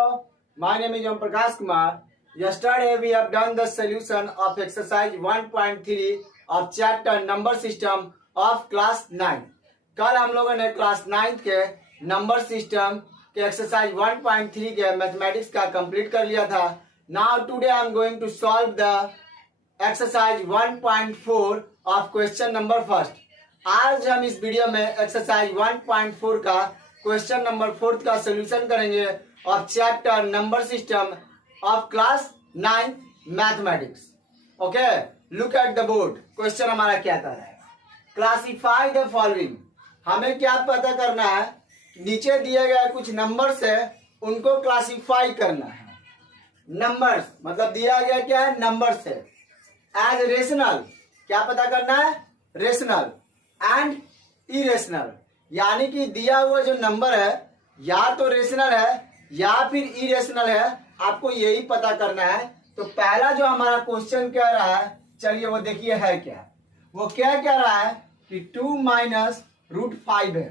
Hello, my name is Om Prakash Kumar. Yesterday we have done the solution of exercise 1.3 of chapter number system of class 9. कल हम लोगों ने class 9 के number system के exercise 1.3 के mathematics का complete कर लिया था. Now today I am going to solve the exercise 1.4 of question number first. आज हम इस वीडियो में एक्सरसाइज 1.4 का क्वेश्चन नंबर 4 का सोल्यूशन करेंगे of chapter number system of class 9 mathematics. Okay, look at the board. Question हमारा क्या कर रहा है? Classify the following. हमें क्या पता करना है? नीचे दिए गए कुछ नंबर्स है, उनको क्लासिफाई करना है. नंबर्स मतलब दिया गया क्या है? नंबर्स है. एज रेशनल, क्या पता करना है? Rational and irrational. यानी कि दिया हुआ जो नंबर है या तो रेशनल है या फिर इरेशनल है, आपको यही पता करना है. तो पहला जो हमारा क्वेश्चन कह रहा है, चलिए वो देखिए है क्या. वो क्या कह रहा है कि 2 माइनस रूट 5 है.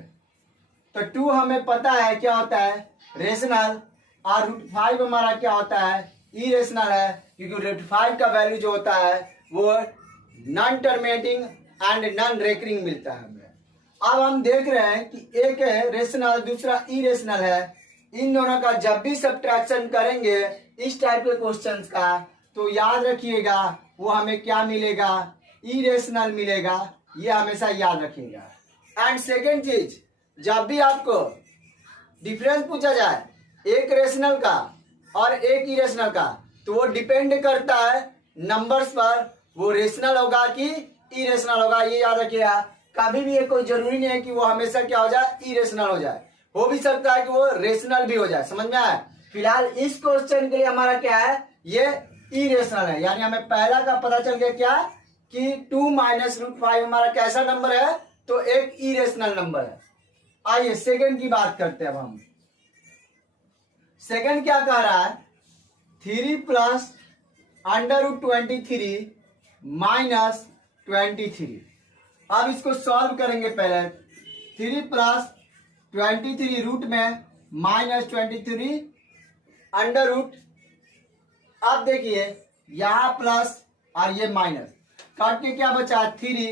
तो 2 हमें पता है क्या होता है? रेशनल. और रूट 5 हमारा क्या होता है? इरेशनल है, क्योंकि रूट 5 का वैल्यू जो होता है वो non terminating and non recurring मिलता है हमें. अब हम देख रहे हैं कि एक है रेशनल, दूसरा इरेशनल है. इन दोनों का जब भी सब्ट्रैक्शन करेंगे इस टाइप के क्वेश्चंस का, तो याद रखिएगा वो हमें क्या मिलेगा? इरेशनल मिलेगा. ये हमेशा याद रखिएगा. एंड सेकेंड चीज, जब भी आपको डिफरेंस पूछा जाए एक रेशनल का और एक इरेशनल का, तो वो डिपेंड करता है नंबर्स पर, वो रेशनल होगा कि इरेशनल होगा. ये याद रखिएगा. कभी भी ये कोई जरूरी नहीं है कि वो हमेशा क्या हो जाए? इरेशनल हो जाए. हो भी सकता है कि वो रेशनल भी हो जाए. समझ में आया? फिलहाल इस क्वेश्चन के लिए हमारा क्या है? ये इरेशनल है. यानी हमें पहला का पता चल गया क्या कि 2 माइनस रूट 5 हमारा कैसा नंबर है? तो एक इरेशनल नंबर है. आइए सेकंड की बात करते हैं. अब हम सेकंड क्या कह रहा है? 3 प्लस अंडर रूट 23 माइनस 23. अब इसको सॉल्व करेंगे. पहले 3 प्लस 23 रूट में माइनस 23 अंडर रूट. अब देखिए यहां प्लस और ये माइनस काट के क्या बचा? 3.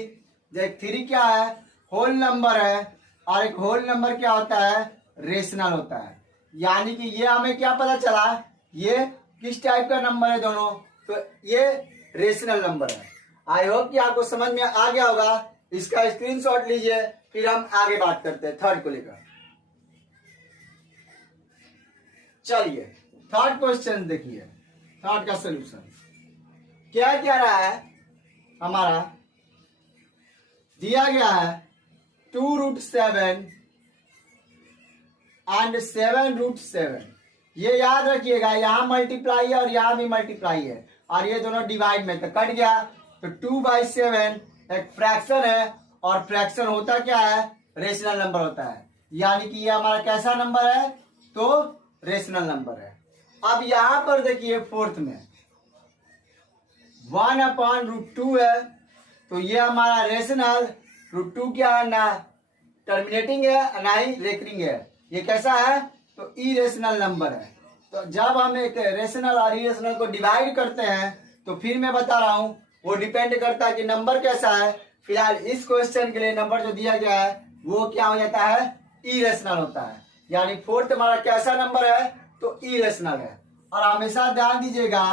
देख 3 क्या है? होल नंबर है. और एक होल नंबर क्या होता है? रेशनल होता है. यानी कि ये हमें क्या पता चला? ये किस टाइप का नंबर है दोनों? तो ये रेशनल नंबर है. आई होप कि आपको समझ में आ गया होगा. इसका स्क्रीनशॉट लीजिए, फिर हम आगे बात करते हैं थर्ड को लेकर. चलिए थर्ड क्वेश्चन देखिए. थर्ड का सॉल्यूशन क्या कह रहा है? हमारा दिया गया है 2 रूट 7 एंड 7 रूट 7. ये याद रखिएगा, यहां मल्टीप्लाई है और यहां भी मल्टीप्लाई है, और ये दोनों डिवाइड में तो कट गया. तो 2/7 एक फ्रैक्शन है, और फ्रैक्शन होता क्या है? रेशनल नंबर होता है. यानी कि ये हमारा कैसा नंबर है? तो रेशनल नंबर है. अब यहां पर देखिए फोर्थ में 1/√2 है. तो ये हमारा रेशनल. √2 क्या है? ना टर्मिनेटिंग है ना ही रेकरिंग है. ये कैसा है? तो इरेशनल नंबर है. तो जब हम एक रेशनल और इरेशनल को डिवाइड करते हैं, तो फिर मैं बता रहा हूं वो डिपेंड करता है कि नंबर कैसा है. फिलहाल इस क्वेश्चन के लिए नंबर जो दिया गया है वो क्या हो जाता है? इरेशनल होता है. यानी फोर्थ हमारा कैसा नंबर है? तो इरेशनल है. और हमेशा ध्यान दीजिएगा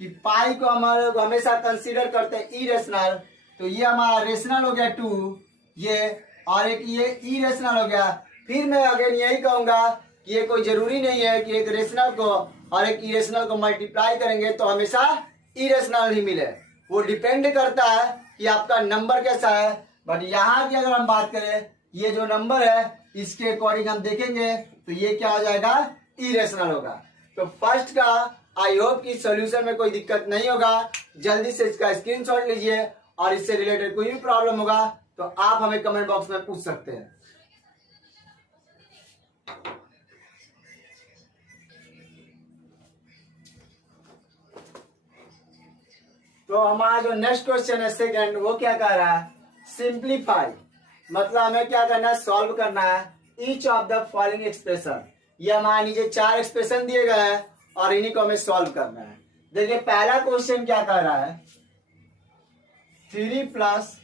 कि पाई को हमारे हमेशा कंसीडर करते हैं इरेशनल. तो ये हमारा रेशनल हो गया 2, ये, और एक ये इरेशनल हो गया. फिर मैं अगेन यही कहूंगा कि ये कोई जरूरी नहीं है कि एक रेशनल को और एक इरेशनल को मल्टीप्लाई करेंगे तो हमेशा इरेशनल ही मिले. वो डिपेंड करता है कि आपका नंबर कैसा है. बट यहाँ की अगर हम बात करें, ये जो नंबर है इसके अकॉर्डिंग हम देखेंगे तो ये क्या हो जाएगा? इरेशनल होगा. तो फर्स्ट का आई होप कि सॉल्यूशन में कोई दिक्कत नहीं होगा. जल्दी से इसका स्क्रीनशॉट लीजिए, और इससे रिलेटेड कोई भी प्रॉब्लम होगा तो आप हमें कमेंट बॉक्स में पूछ सकते हैं. तो हमारा जो नेक्स्ट क्वेश्चन है सेकंड, वो क्या कह रहा है? सिंप्लीफाई. मतलब हमें क्या करना है? सॉल्व करना है each of the following expression. ये हमारे नीचे 4 एक्सप्रेशन दिए गए हैं और इन्हीं को हमें सॉल्व करना है। देखिए पहला क्वेश्चन क्या कर रहा है, 3 प्लस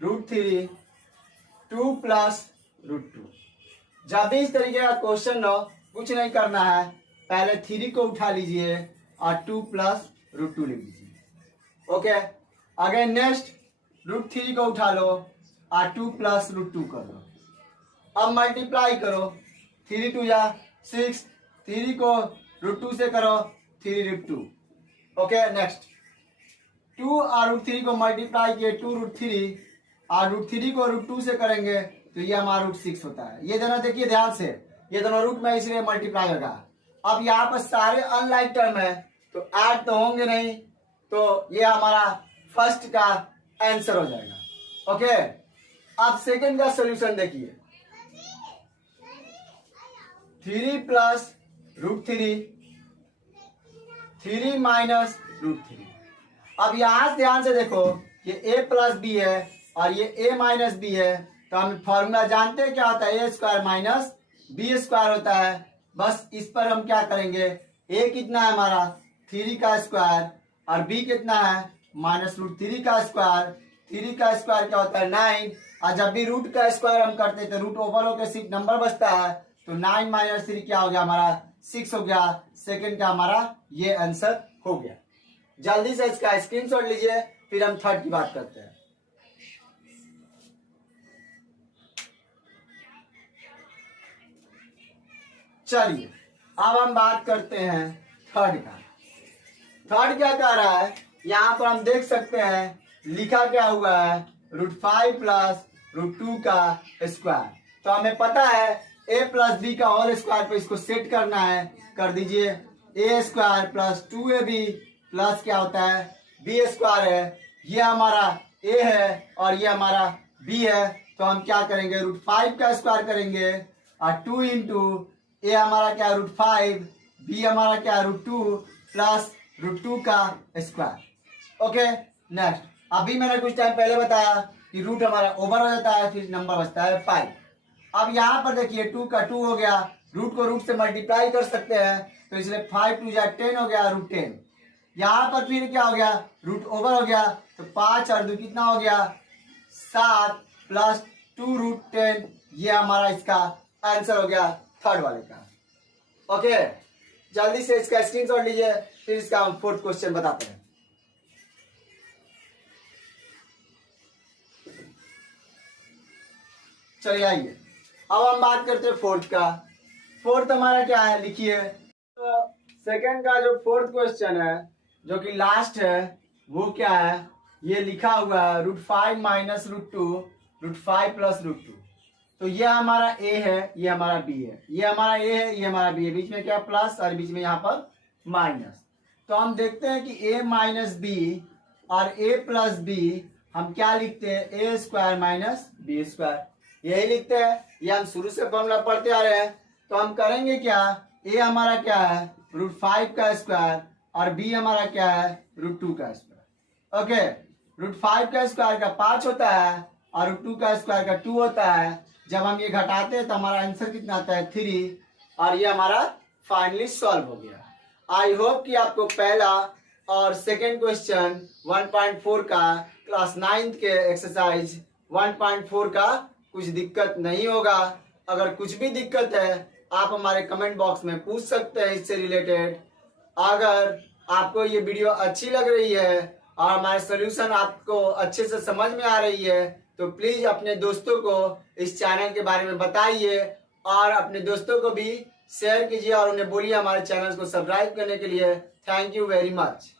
√3 2 प्लस √2। जब भी इस तरीके का क्वेश्चन हो कुछ नहीं करना है, पहले 3 को उठा लीजिए और 2 प्लस √2 लिख लीजिए। ओके, अगेन नेक्स्ट √3 को उठा लो और 2 प्लस √2 कर लो। अब मल्टीप्लाई करो, 3 2 या 6, 3 को √2 से करो 3 √2। ओके नेक्स्ट 2 और √3 को मल्टीप्लाई किए 2 √3 और √3 को √2 से करेंगे तो ये हमारा √6 होता है। ये दोनों देखिए ध्यान से, ये दोनों रूट में इसलिए मल्टीप्लाई होगा। अब यहाँ पर सारे अनलाइक टर्म है तो ऐड तो होंगे नहीं, तो ये हमारा फर्स्ट का आंसर हो जाएगा। ओके, अब सेकंड का सॉल्यूशन देखिए, 3 प्लस √3 3 माइनस √3। अब यहां से ध्यान से देखो, ये a प्लस बी है और ये a माइनस बी है, तो हम फॉर्मूला जानते हैं क्या होता है, a² माइनस b² होता है। बस इस पर हम क्या करेंगे, a कितना है हमारा 3 का स्क्वायर और b कितना है माइनस √3 का स्क्वायर। 3 का स्क्वायर क्या होता है 9, और जब भी रूट का स्क्वायर हम करते हैं तो रूट ओवर होकर सिर्फ नंबर बचता है, तो 9 माइनस 3 क्या हो गया हमारा 6 हो गया। सेकंड का हमारा ये आंसर हो गया। जल्दी से इसका स्क्रीनशॉट लीजिए, फिर हम थर्ड की बात करते हैं। चलिए अब हम बात करते हैं थर्ड का। थर्ड क्या कह रहा है, यहाँ पर हम देख सकते हैं लिखा क्या हुआ है √5 प्लस √2 का स्क्वायर। तो हमें पता है a प्लस बी का होल स्क्वायर पे इसको सेट करना है, कर दीजिए a² प्लस 2ab प्लस क्या होता है b² है। ये हमारा a है और ये हमारा b है, तो हम क्या करेंगे √5 का स्क्वायर करेंगे और 2 इंटू a हमारा क्या √5, b हमारा क्या √2 प्लस √2 का स्क्वायर। ओके नेक्स्ट, अभी मैंने कुछ टाइम पहले बताया कि रूट हमारा ओवर हो जाता है, फिर नंबर बचता है 5। अब यहाँ पर देखिए 2 का 2 हो गया, रूट को रूट से मल्टीप्लाई कर सकते हैं, तो इसलिए 5 2 जा 10 हो गया √10। यहाँ पर फिर क्या हो गया रूट ओवर हो गया, तो 5 और 2 कितना हो गया 7 प्लस 2 √10। ये हमारा इसका आंसर हो गया थर्ड वाले का। ओके, जल्दी से इसका स्क्रीनशॉट लीजिए, फिर इसका हम फोर्थ क्वेश्चन बताते हैं। चलिए आइए, अब हम बात करते हैं फोर्थ का। फोर्थ हमारा क्या है लिखिए, तो सेकंड का जो फोर्थ क्वेश्चन है जो कि लास्ट है वो क्या है, ये लिखा हुआ है √5 माइनस √2 √5 प्लस √2। तो ये हमारा a है, ये हमारा b है, ये हमारा a है, ये हमारा b है, बीच में क्या प्लस और बीच में यहाँ पर माइनस। तो हम देखते हैं कि a माइनस b और a प्लस b हम क्या लिखते हैं a² माइनस b², यही लिखते हैं। ये हम शुरू से फॉर्मूला पढ़ते आ रहे हैं। तो हम करेंगे क्या, a हमारा क्या है √5 का स्क्वायर और b हमारा क्या है √2 का स्क्वायर। ओके, √5 का स्क्वायर का 5 होता है और √2 का स्क्वायर का 2 होता है। जब हम ये घटाते हैं तो हमारा आंसर कितना आता है 3, और ये हमारा फाइनली सॉल्व हो गया। आई होप कि आपको पहला और सेकेंड क्वेश्चन 1.4 का क्लास 9th के एक्सरसाइज 1.4 का कुछ दिक्कत नहीं होगा। अगर कुछ भी दिक्कत है आप हमारे कमेंट बॉक्स में पूछ सकते हैं इससे रिलेटेड। अगर आपको ये वीडियो अच्छी लग रही है और हमारे सोल्यूशन आपको अच्छे से समझ में आ रही है तो प्लीज अपने दोस्तों को इस चैनल के बारे में बताइए और अपने दोस्तों को भी शेयर कीजिए और उन्हें बोलिए हमारे चैनल को सब्सक्राइब करने के लिए। Thank you very much.